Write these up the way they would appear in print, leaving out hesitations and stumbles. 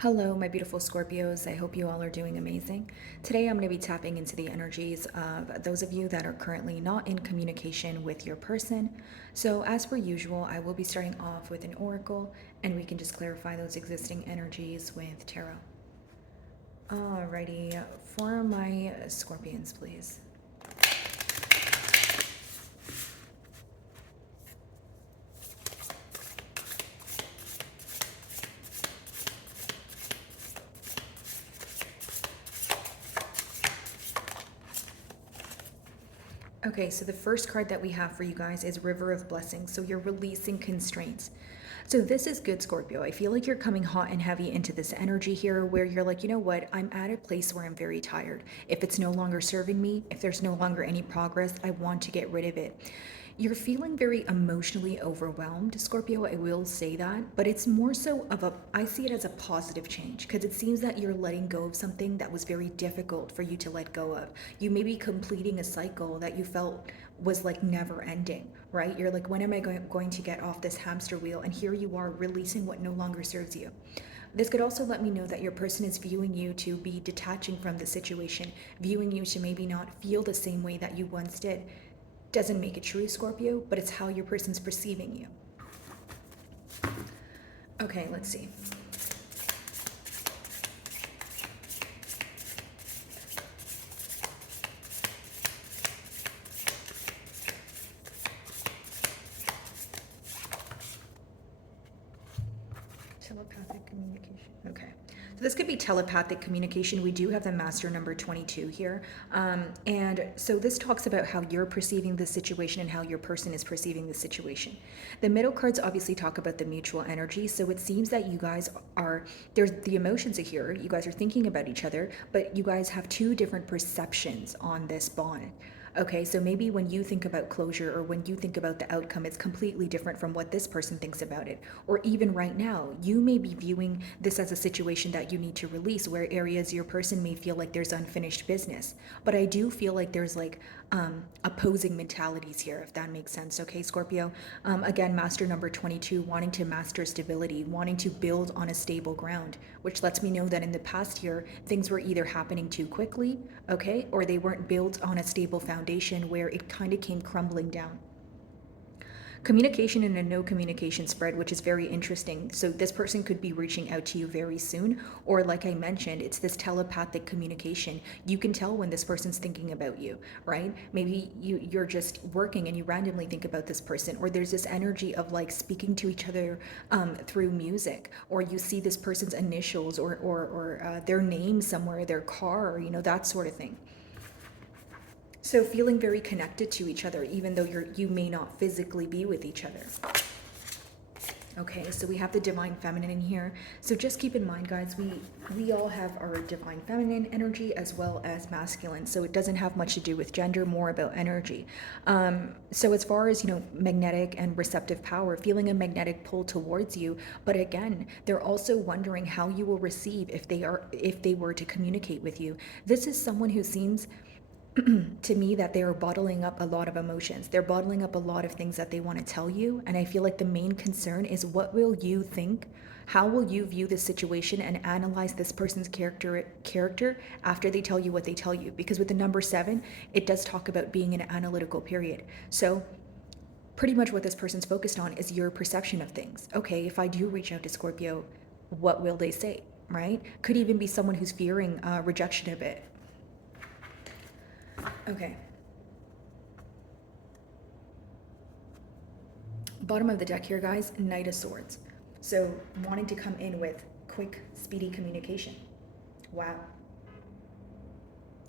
Hello, my beautiful Scorpios. I hope you all are doing amazing. Today, I'm going to be tapping into the energies of those of you that are currently not in communication with your person. So, as per usual, I will be starting off with an oracle, and we can just clarify those existing energies with tarot. Alrighty, for my Scorpions, please. Okay, so the first card that we have for you guys is River of Blessings. So you're releasing constraints. So this is good, Scorpio. I feel like you're coming hot and heavy into this energy here where you're like, you know what? I'm at a place where I'm very tired. If it's no longer serving me, if there's no longer any progress, I want to get rid of it. You're feeling very emotionally overwhelmed, Scorpio. I will say that, but it's more so of I see it as a positive change because it seems that you're letting go of something that was very difficult for you to let go of. You may be completing a cycle that you felt was like never ending, right? You're like, when am I going to get off this hamster wheel? And here you are releasing what no longer serves you. This could also let me know that your person is viewing you to be detaching from the situation, viewing you to maybe not feel the same way that you once did. Doesn't make it true, Scorpio, but it's how your person's perceiving you. Okay, let's see. Telepathic communication. Okay. So this could be telepathic communication. We do have the master number 22 here. And so this talks about how you're perceiving the situation and how your person is perceiving the situation. The middle cards obviously talk about the mutual energy. So it seems that you guys there's the emotions are here. You guys are thinking about each other, but you guys have two different perceptions on this bond. Okay, so maybe when you think about closure or when you think about the outcome, it's completely different from what this person thinks about it. Or even right now, you may be viewing this as a situation that you need to release, where areas your person may feel like there's unfinished business. But I do feel like there's like opposing mentalities here, if that makes sense. Okay, Scorpio. Again, master number 22, wanting to master stability, wanting to build on a stable ground, which lets me know that in the past year, things were either happening too quickly, okay, or they weren't built on a stable foundation where it kind of came crumbling down. Communication and a no communication spread, which is very interesting. So this person could be reaching out to you very soon, or like I mentioned, it's this telepathic communication. You can tell when this person's thinking about you, right? Maybe you're just working and you randomly think about this person, or there's this energy of like speaking to each other through music, or you see this person's initials or their name somewhere, their car, that sort of thing. So feeling very connected to each other, even though you may not physically be with each other. Okay, so we have the divine feminine in here. So just keep in mind, guys, we all have our divine feminine energy as well as masculine. So it doesn't have much to do with gender, more about energy. So as far as, magnetic and receptive power, feeling a magnetic pull towards you. But again, they're also wondering how you will receive if they were to communicate with you. This is someone who seems to me that they are bottling up a lot of emotions. They're bottling up a lot of things that they want to tell you. And I feel like the main concern is, what will you think? How will you view this situation and analyze this person's character after they tell you what they tell you? Because with the number 7, it does talk about being in an analytical period. So pretty much what this person's focused on is your perception of things. Okay, if I do reach out to Scorpio, what will they say, right? Could even be someone who's fearing rejection of it. Okay. Bottom of the deck here, guys, Knight of Swords. So wanting to come in with quick, speedy communication. Wow.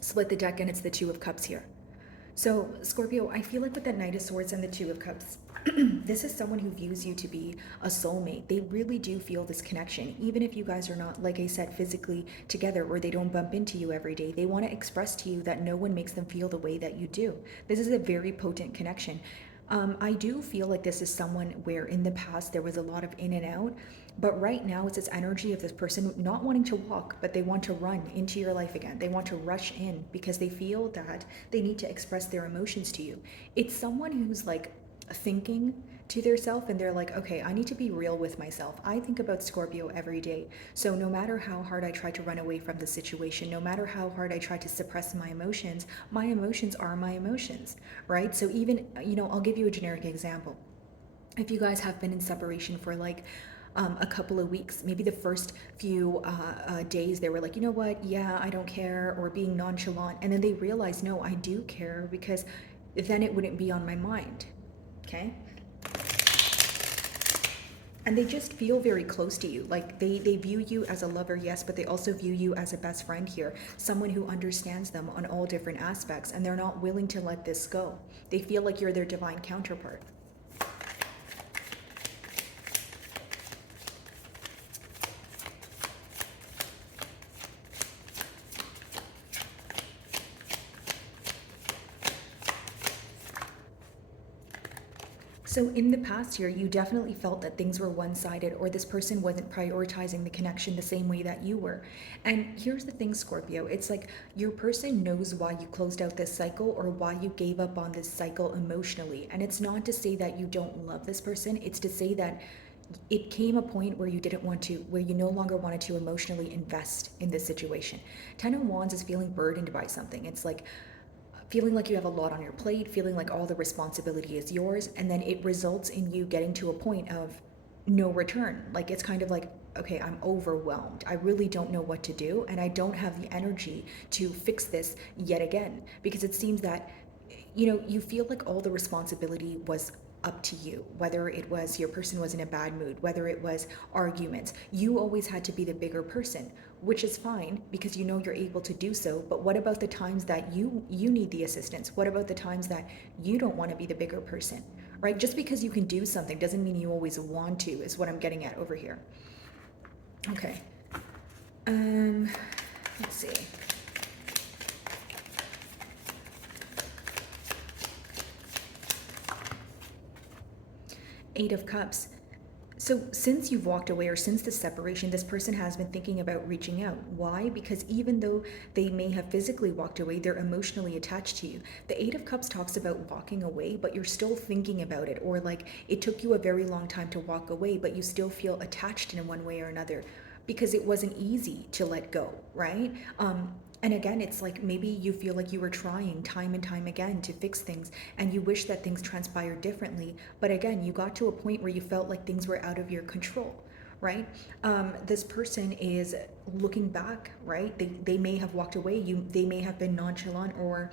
Split the deck and it's the Two of Cups here. So Scorpio, I feel like with that Knight of Swords and the Two of Cups, this is someone who views you to be a soulmate. They really do feel this connection. Even if you guys are not, like I said, physically together, or they don't bump into you every day, they want to express to you that no one makes them feel the way that you do. This is a very potent connection. I do feel like this is someone where in the past there was a lot of in and out, but right now it's this energy of this person not wanting to walk, but they want to run into your life again. They want to rush in because they feel that they need to express their emotions to you. It's someone who's like thinking to their self, and they're like, okay, I need to be real with myself. I think about Scorpio every day. So no matter how hard I try to run away from the situation, no matter how hard I try to suppress my emotions are my emotions, right? So even, I'll give you a generic example. If you guys have been in separation for like a couple of weeks, maybe the first few days they were like, you know what, yeah, I don't care, or being nonchalant, and then they realize, no, I do care, because then it wouldn't be on my mind. Okay. And they just feel very close to you. Like they view you as a lover, yes, but they also view you as a best friend here, someone who understands them on all different aspects, and they're not willing to let this go. They feel like you're their divine counterpart. So in the past year, you definitely felt that things were one-sided, or this person wasn't prioritizing the connection the same way that you were. And here's the thing, Scorpio, it's like your person knows why you closed out this cycle, or why you gave up on this cycle emotionally. And it's not to say that you don't love this person, it's to say that it came a point where you didn't want to, where you no longer wanted to emotionally invest in this situation. Ten of Wands is feeling burdened by something. It's like feeling like you have a lot on your plate, feeling like all the responsibility is yours, and then it results in you getting to a point of no return. Like it's kind of like, okay, I'm overwhelmed. I really don't know what to do, and I don't have the energy to fix this yet again, because it seems that you feel like all the responsibility was up to you, whether it was your person was in a bad mood, whether it was arguments. You always had to be the bigger person, which is fine because you're able to do so. But what about the times that you need the assistance? What about the times that you don't want to be the bigger person, right? Just because you can do something doesn't mean you always want to, is what I'm getting at over here. Okay. Let's see. Eight of Cups. So since you've walked away, or since the separation, this person has been thinking about reaching out. Why? Because even though they may have physically walked away, they're emotionally attached to you. The Eight of Cups talks about walking away, but you're still thinking about it, or like it took you a very long time to walk away, but you still feel attached in one way or another, because it wasn't easy to let go, right? And again, it's like maybe you feel like you were trying time and time again to fix things, and you wish that things transpired differently. But again, you got to a point where you felt like things were out of your control, right? This person is looking back, right? They may have walked away. They may have been nonchalant, or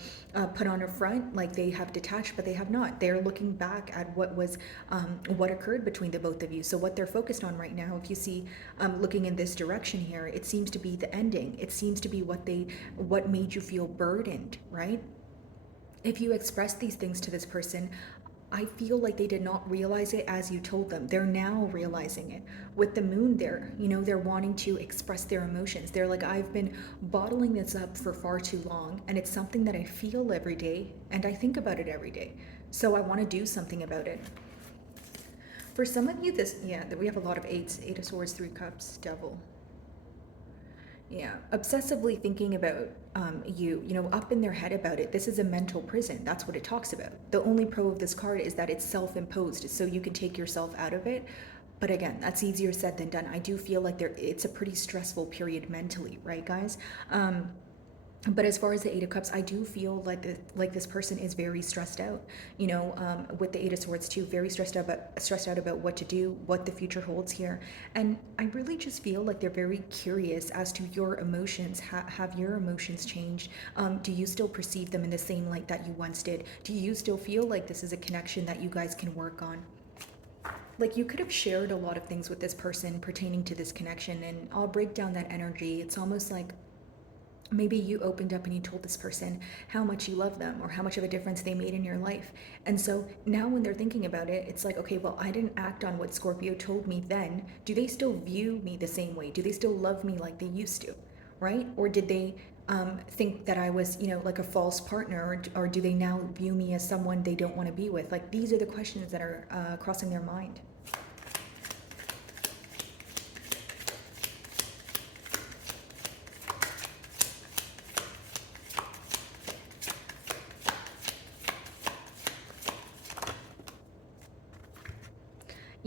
put on a front, like they have detached, but they have not. They're looking back at what occurred between the both of you. So what they're focused on right now, if you see, looking in this direction here, it seems to be the ending. It seems to be what made you feel burdened, right? If you express these things to this person, I feel like they did not realize it as you told them. They're now realizing it. With the moon there, they're wanting to express their emotions. They're like, I've been bottling this up for far too long, and it's something that I feel every day, and I think about it every day. So I want to do something about it. For some of you, we have a lot of eights. Eight of Swords, Three Cups, Devil. Yeah, obsessively thinking about up in their head about it. This is a mental prison. That's what it talks about. The only pro of this card is that it's self-imposed, so you can take yourself out of it. But again, that's easier said than done. I do feel like it's a pretty stressful period mentally, right, guys? But as far as the Eight of Cups, I do feel like this person is very stressed out. With the Eight of Swords too, very stressed out about what to do, what the future holds here. And I really just feel like they're very curious as to your emotions. Have your emotions changed? Do you still perceive them in the same light that you once did? Do you still feel like this is a connection that you guys can work on? Like you could have shared a lot of things with this person pertaining to this connection, and I'll break down that energy. It's almost like maybe you opened up and you told this person how much you love them, or how much of a difference they made in your life. And so now when they're thinking about it, it's like, okay, well, I didn't act on what Scorpio told me then. Do they still view me the same way? Do they still love me like they used to, right? Or did they think that I was, like a false partner, or do they now view me as someone they don't want to be with? Like, these are the questions that are crossing their mind.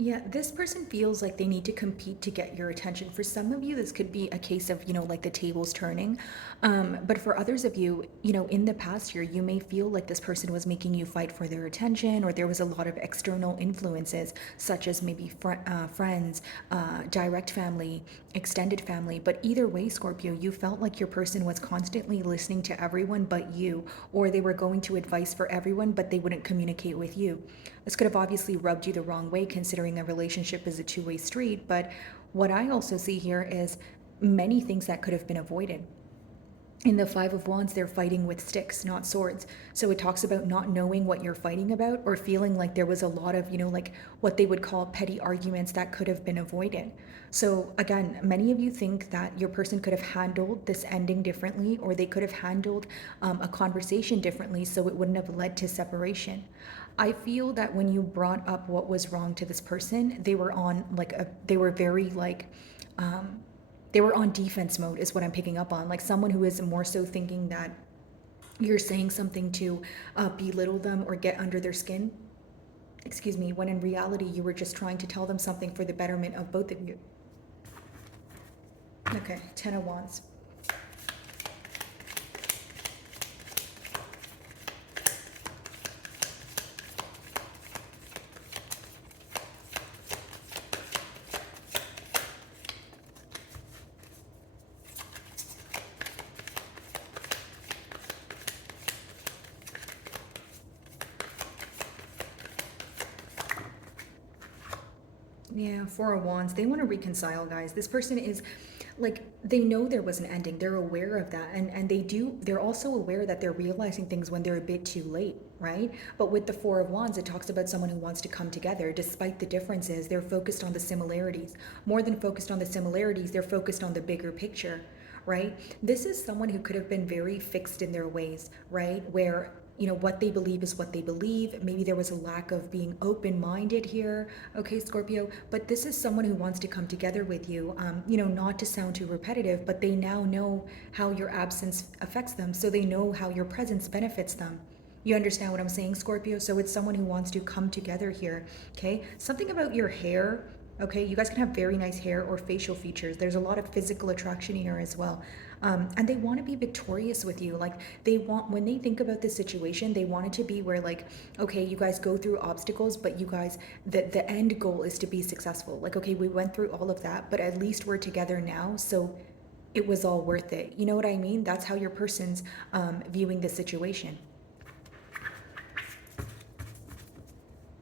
Yeah, this person feels like they need to compete to get your attention. For some of you, this could be a case of, like the tables turning. But for others of you, in the past year, you may feel like this person was making you fight for their attention, or there was a lot of external influences, such as maybe friends, direct family, extended family. But either way, Scorpio, you felt like your person was constantly listening to everyone but you, or they were going to advice for everyone, but they wouldn't communicate with you. This could have obviously rubbed you the wrong way, considering a relationship is a two-way street. But what I also see here is many things that could have been avoided. In the Five of Wands, they're fighting with sticks, not swords. So it talks about not knowing what you're fighting about, or feeling like there was a lot of, like what they would call petty arguments that could have been avoided. So again, many of you think that your person could have handled this ending differently, or they could have handled a conversation differently so it wouldn't have led to separation. I feel that when you brought up what was wrong to this person, they were on they were very they were on defense mode, is what I'm picking up on. Like someone who is more so thinking that you're saying something to belittle them or get under their skin. Excuse me, when in reality, you were just trying to tell them something for the betterment of both of you. Okay, Ten of Wands. Yeah, Four of Wands. They want to reconcile, guys. This person is like, they know there was an ending. They're aware of that. And they're also aware that they're realizing things when they're a bit too late, right? But with the Four of Wands, it talks about someone who wants to come together. Despite the differences, they're focused on the similarities. More than focused on the similarities, they're focused on the bigger picture, right? This is someone who could have been very fixed in their ways, right? Where what they believe is what they believe. Maybe there was a lack of being open-minded here, okay, Scorpio. But this is someone who wants to come together with you, not to sound too repetitive, but they now know how your absence affects them, so they know how your presence benefits them. You understand what I'm saying, Scorpio? So it's someone who wants to come together here, okay? Something about your hair, okay? You guys can have very nice hair or facial features. There's a lot of physical attraction here as well. And they want to be victorious with you. Like when they think about this situation, they want it to be where like, okay, you guys go through obstacles, but you guys, the end goal is to be successful. Like, okay, we went through all of that, but at least we're together now. So it was all worth it. You know what I mean? That's how your person's viewing the situation.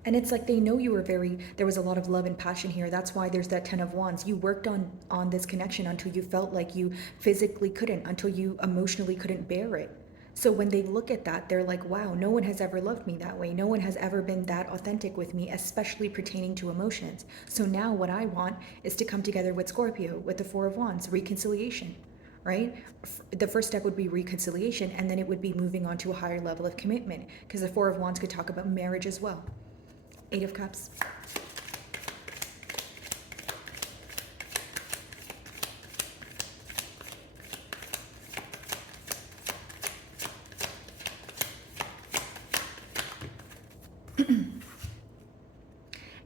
And it's like they know you were there was a lot of love and passion here. That's why there's that Ten of Wands. You worked on this connection until you felt like you physically couldn't, until you emotionally couldn't bear it. So when they look at that, they're like, wow, no one has ever loved me that way. No one has ever been that authentic with me, especially pertaining to emotions. So now what I want is to come together with Scorpio, with the Four of Wands, reconciliation, right? The first step would be reconciliation, and then it would be moving on to a higher level of commitment, because the Four of Wands could talk about marriage as well. Eight of Cups.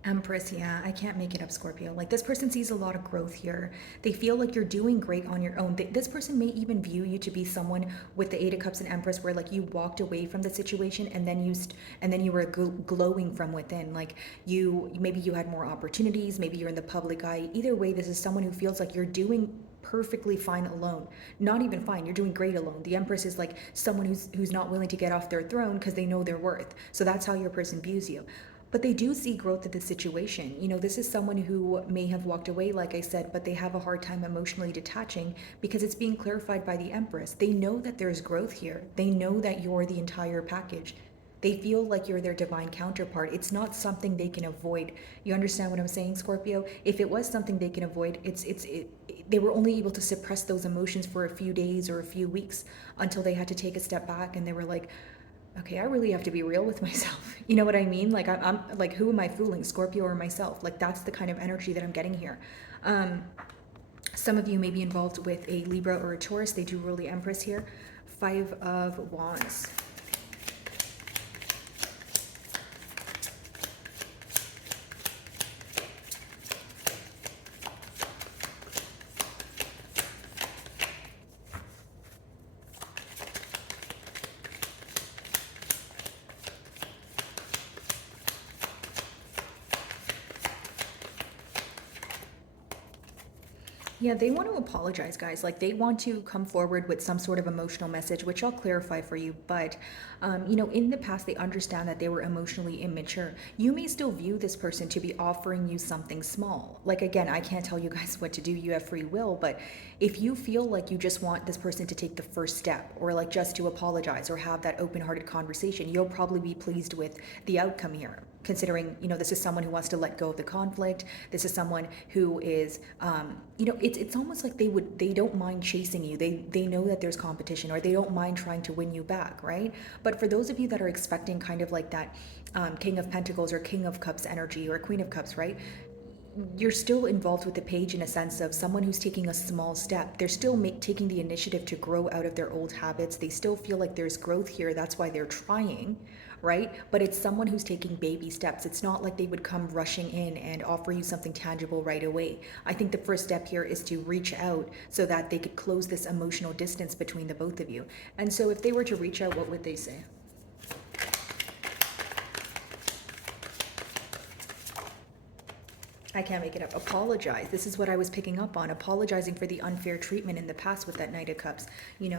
Empress, yeah, I can't make it up, Scorpio. Like this person sees a lot of growth here. They feel like you're doing great on your own. This person may even view you to be someone with the Eight of Cups and Empress, where like you walked away from the situation and then you were glowing from within. Like maybe you had more opportunities. Maybe you're in the public eye. Either way, this is someone who feels like you're doing perfectly fine alone. Not even fine, you're doing great alone. The Empress is like someone who's not willing to get off their throne because they know their worth. So that's how your person views you. But they do see growth in the situation. This is someone who may have walked away, like I said, but they have a hard time emotionally detaching because it's being clarified by the Empress. They know that there's growth here. They know that you're the entire package. They feel like you're their divine counterpart. It's not something they can avoid. You understand what I'm saying, Scorpio? If it was something they can avoid, they were only able to suppress those emotions for a few days or a few weeks until they had to take a step back and they were like, okay, I really have to be real with myself. You know what I mean? Like I'm like, who am I fooling, Scorpio or myself? Like that's the kind of energy that I'm getting here. Some of you may be involved with a Libra or a Taurus. They do rule the Empress here. Five of Wands. Yeah, they want to apologize, guys. Like they want to come forward with some sort of emotional message, which I'll clarify for you. But, in the past, they understand that they were emotionally immature. You may still view this person to be offering you something small. Like, again, I can't tell you guys what to do. You have free will. But if you feel like you just want this person to take the first step or like just to apologize or have that open hearted conversation, you'll probably be pleased with the outcome here, considering this is someone who wants to let go of the conflict. This is someone who is it's almost like they don't mind chasing you. They know that there's competition, or they don't mind trying to win you back, right? But for those of you that are expecting kind of like that King of Pentacles or King of Cups energy or Queen of Cups, right? You're still involved with the page in a sense of someone who's taking a small step. They're still taking the initiative to grow out of their old habits. They still feel like there's growth here. That's why they're trying, right? But it's someone who's taking baby steps. It's not like they would come rushing in and offer you something tangible right away. I think the first step here is to reach out so that they could close this emotional distance between the both of you. And so if they were to reach out, what would they say? I can't make it up. Apologize. This is what I was picking up on. Apologizing for the unfair treatment in the past with that Knight of Cups. We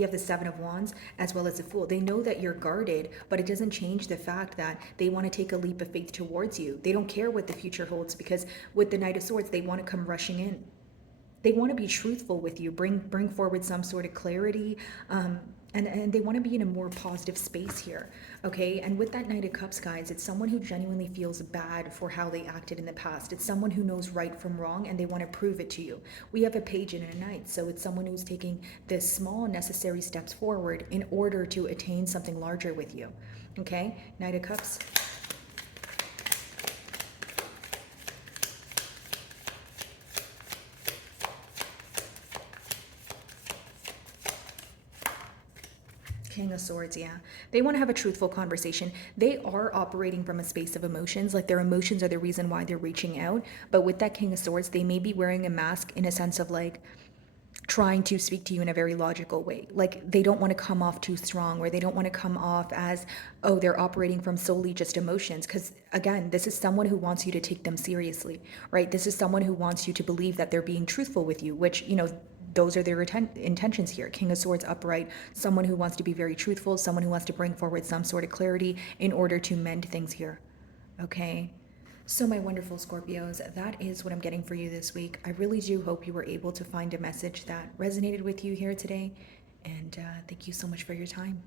have the Seven of Wands as well as the Fool. They know that you're guarded, but it doesn't change the fact that they want to take a leap of faith towards you. They don't care what the future holds, because with the Knight of Swords, they want to come rushing in. They want to be truthful with you, bring forward some sort of clarity, and they want to be in a more positive space here, okay? And with that Knight of Cups, guys, it's someone who genuinely feels bad for how they acted in the past. It's someone who knows right from wrong, and they want to prove it to you. We have a Page and a Knight, so it's someone who's taking the small necessary steps forward in order to attain something larger with you, okay? Knight of Cups. King of Swords, yeah. They want to have a truthful conversation. They are operating from a space of emotions. Like their emotions are the reason why they're reaching out. But with that King of Swords, they may be wearing a mask in a sense of like trying to speak to you in a very logical way. Like they don't want to come off too strong, or they don't want to come off as, oh, they're operating from solely just emotions. Because again, this is someone who wants you to take them seriously, right? This is someone who wants you to believe that they're being truthful with you, which, those are their intentions here. King of Swords upright, someone who wants to be very truthful, someone who wants to bring forward some sort of clarity in order to mend things here. Okay? So my wonderful Scorpios, that is what I'm getting for you this week. I really do hope you were able to find a message that resonated with you here today. And thank you so much for your time.